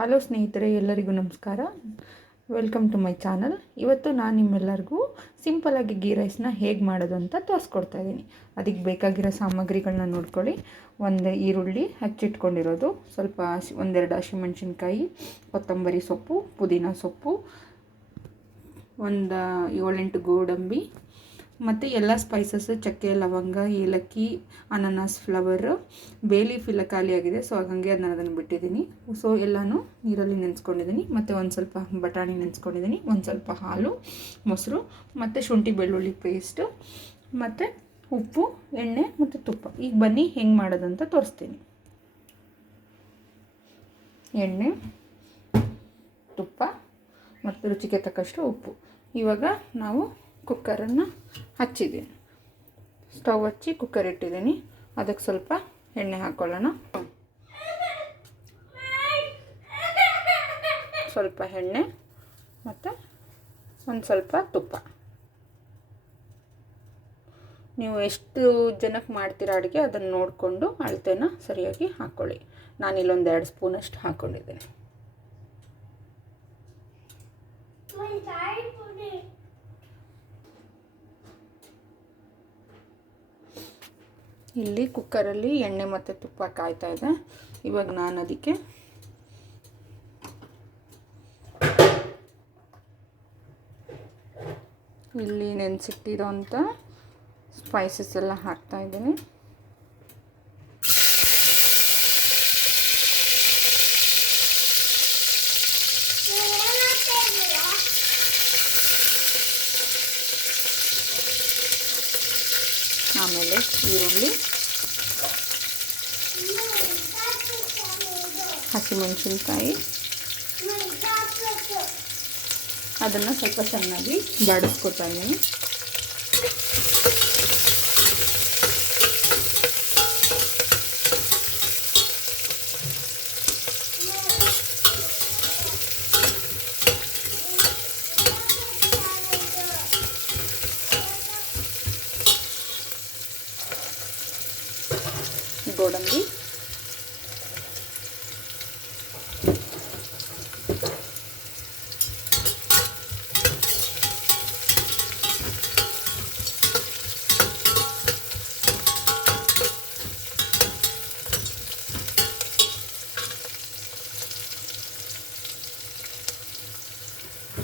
Hello ಸ್ನೇಹಿತರೆ, ಎಲ್ಲರಿಗೂ ನಮಸ್ಕಾರ. Welcome to my channel. ಇವತ್ತು ನಾನು ನಿಮ್ಮೆಲ್ಲರಿಗೂ ಸಿಂಪಲಾಗಿ ಗೀ ರೈಸ್ನ ಹೇಗೆ ಮಾಡೋದು ಅಂತ ತೋರಿಸ್ಕೊಡ್ತಾ ಇದ್ದೀನಿ. ಅದಕ್ಕೆ ಬೇಕಾಗಿರೋ ಸಾಮಗ್ರಿಗಳನ್ನ ನೋಡ್ಕೊಳ್ಳಿ. ಒಂದು ಈರುಳ್ಳಿ ಹಚ್ಚಿಟ್ಕೊಂಡಿರೋದು, ಸ್ವಲ್ಪ ಒಂದೆರಡು ಹಸಿಮೆಣಸಿನ್ಕಾಯಿ, ಕೊತ್ತಂಬರಿ ಸೊಪ್ಪು, ಪುದೀನ ಸೊಪ್ಪು, ಒಂದು 7-8 ಗೋಡಂಬಿ ಮತ್ತು ಎಲ್ಲ ಸ್ಪೈಸಸ್ಸು, ಚಕ್ಕೆ, ಲವಂಗ, ಏಲಕ್ಕಿ, ಅನಾನಸ್ ಫ್ಲವರ್, ಬೇಲೀಫ್ ಇಲ್ಲ ಖಾಲಿಯಾಗಿದೆ, ಸೊ ಹಾಗಾಗಿ ಅದನ್ನು ಬಿಟ್ಟಿದ್ದೀನಿ. ಸೊ ಎಲ್ಲನೂ ನೀರಲ್ಲಿ ನೆನೆಸ್ಕೊಂಡಿದ್ದೀನಿ. ಮತ್ತು ಒಂದು ಸ್ವಲ್ಪ ಬಟಾಣಿ ನೆನೆಸ್ಕೊಂಡಿದ್ದೀನಿ, ಒಂದು ಸ್ವಲ್ಪ ಹಾಲು, ಮೊಸರು ಮತ್ತು ಶುಂಠಿ ಬೆಳ್ಳುಳ್ಳಿ ಪೇಸ್ಟು, ಮತ್ತು ಉಪ್ಪು, ಎಣ್ಣೆ ಮತ್ತು ತುಪ್ಪ. ಈಗ ಬನ್ನಿ ಹೆಂಗೆ ಮಾಡೋದಂತ ತೋರಿಸ್ತೀನಿ. ಎಣ್ಣೆ, ತುಪ್ಪ ಮತ್ತು ರುಚಿಗೆ ತಕ್ಕಷ್ಟು ಉಪ್ಪು. ಇವಾಗ ನಾವು ಕುಕ್ಕರನ್ನು ಹಚ್ಚಿದ್ದೀನಿ. ಸ್ಟವ್ ಹಚ್ಚಿ ಕುಕ್ಕರ್ ಇಟ್ಟಿದ್ದೀನಿ. ಅದಕ್ಕೆ ಸ್ವಲ್ಪ ಎಣ್ಣೆ ಹಾಕ್ಕೊಳ್ಳೋಣ. ಸ್ವಲ್ಪ ಎಣ್ಣೆ ಮತ್ತು ಒಂದು ಸ್ವಲ್ಪ ತುಪ್ಪ. ನೀವು ಎಷ್ಟು ಜನಕ್ಕೆ ಮಾಡ್ತೀರಾ ಅಡುಗೆ ಅದನ್ನು ನೋಡಿಕೊಂಡು ಅಳತೆನ ಸರಿಯಾಗಿ ಹಾಕ್ಕೊಳ್ಳಿ. ನಾನಿಲ್ಲೊಂದು 2 ಸ್ಪೂನಷ್ಟು ಹಾಕ್ಕೊಂಡಿದ್ದೀನಿ. ಇಲ್ಲಿ ಕುಕ್ಕರಲ್ಲಿ ಎಣ್ಣೆ ಮತ್ತು ತುಪ್ಪ ಕಾಯ್ತಾ ಇದೆ. ಇವಾಗ ನಾನು ಅದಕ್ಕೆ ಇಲ್ಲಿ ನೆನೆಸಿಟ್ಟಿರೋಂಥ ಸ್ಪೈಸಸ್ ಎಲ್ಲ ಹಾಕ್ತಾ ಇದ್ದೀನಿ. ಆಮೇಲೆ ಈರುಳ್ಳಿ, ಹಸಿಮೆಣಸಿನ್ಕಾಯಿ, ಅದನ್ನು ಸ್ವಲ್ಪ ಚೆನ್ನಾಗಿ ಬಾಡಿಸ್ಕೊತಾ ಇದ್ದೀನಿ. ಗೋಡಂಬಿ,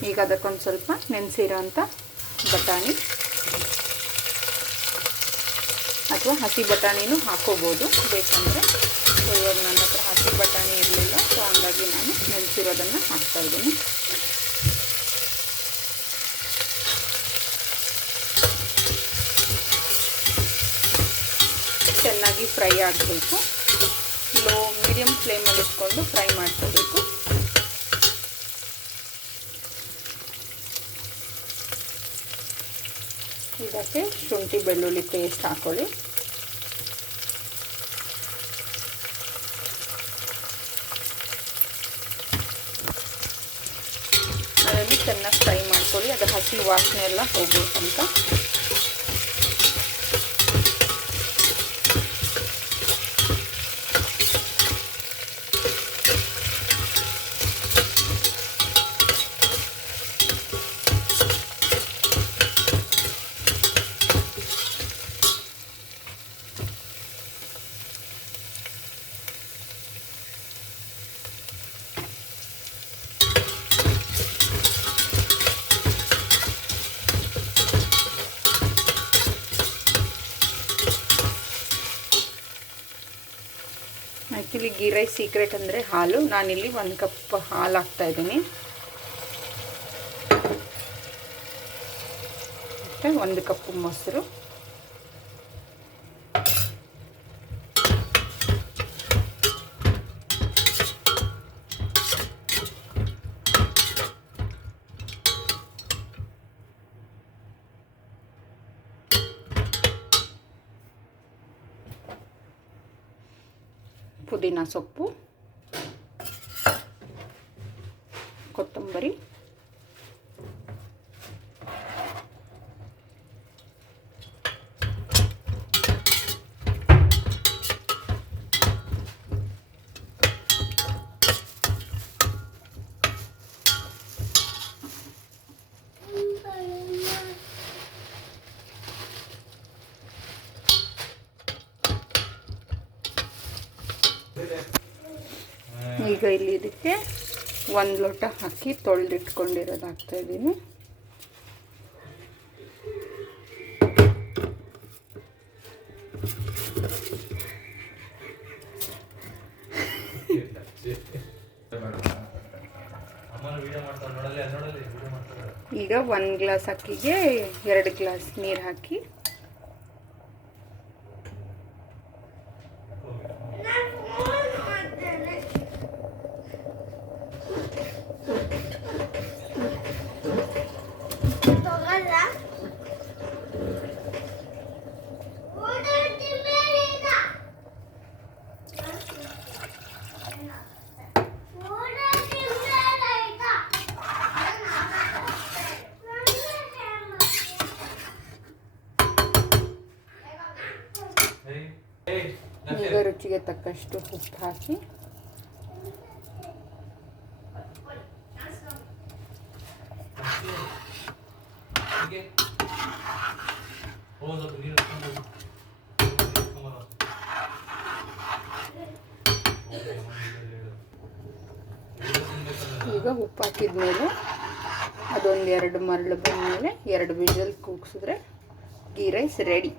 ಈಗ ಅದಕ್ಕೊಂದು ಸ್ವಲ್ಪ ನೆನೆಸಿರೋಂಥ ಬಟಾಣಿ ಅಥವಾ ಹಸಿ ಬಟಾಣಿನೂ ಹಾಕೋಬೋದು ಬೇಕಂದರೆ. ಸೊ ಇವಾಗ ನನ್ನ ಹತ್ರ ಹಸಿ ಬಟಾಣಿ ಇರಲಿಲ್ಲ, ಸೊ ಹಂಗಾಗಿ ನಾನು ನೆನೆಸಿರೋದನ್ನು ಹಾಕ್ತಾಯಿದ್ದೀನಿ. ಚೆನ್ನಾಗಿ ಫ್ರೈ ಆಗಬೇಕು. ಮೀಡಿಯಮ್ ಫ್ಲೇಮಲ್ಲಿ ಇಟ್ಕೊಂಡು ಫ್ರೈ ಮಾಡ್ಕೋಬೇಕು. ಇದಕ್ಕೆ ಶುಂಠಿ ಬೆಳ್ಳುಳ್ಳಿ ಪೇಸ್ಟ್ ಹಾಕ್ಕೊಳ್ಳಿ. ಅದನ್ನು ಚೆನ್ನಾಗಿ ಫ್ರೈ ಮಾಡ್ಕೊಳ್ಳಿ. ಅದು ಹಸಿ ವಾಸನೆ ಎಲ್ಲ ಹೋಗ್ಬೇಕಂತ. ಆ್ಯಕ್ಚುಲಿ ಗೀ ರೈಸ್ ಸೀಕ್ರೆಟ್ ಅಂದರೆ ಹಾಲು. ನಾನಿಲ್ಲಿ 1 ಕಪ್ ಹಾಲು ಹಾಕ್ತಾಯಿದ್ದೀನಿ. ಮತ್ತು 1 ಕಪ್ ಮೊಸರು, ಪುದೀನ ಸೊಪ್ಪು, ಕೊತ್ತಂಬರಿ, ಇಲ್ಲಿ ಇದಕ್ಕೆ 1 ಲೋಟ ಅಕ್ಕಿ ತೊಳೆದಿಟ್ಕೊಂಡಿರೋದು ಹಾಕ್ತಾಯಿದ್ದೀನಿ. ಈಗ 1 ಗ್ಲಾಸ್ ಅಕ್ಕಿಗೆ 2 ಗ್ಲಾಸ್ ನೀರು ಹಾಕಿ ಈಗ ರುಚಿಗೆ ತಕ್ಕಷ್ಟು ಉಪ್ಪು ಹಾಕಿ ಈಗ ಉಪ್ಪು ಹಾಕಿದ್ಮೇಲೆ ಅದೊಂದು 2 ಮರಳು ಬಂದಮೇಲೆ 2 ವಿಷಲ್ ಕೂಗಿಸಿದ್ರೆ ಗೀ ರೈಸ್ ರೆಡಿ.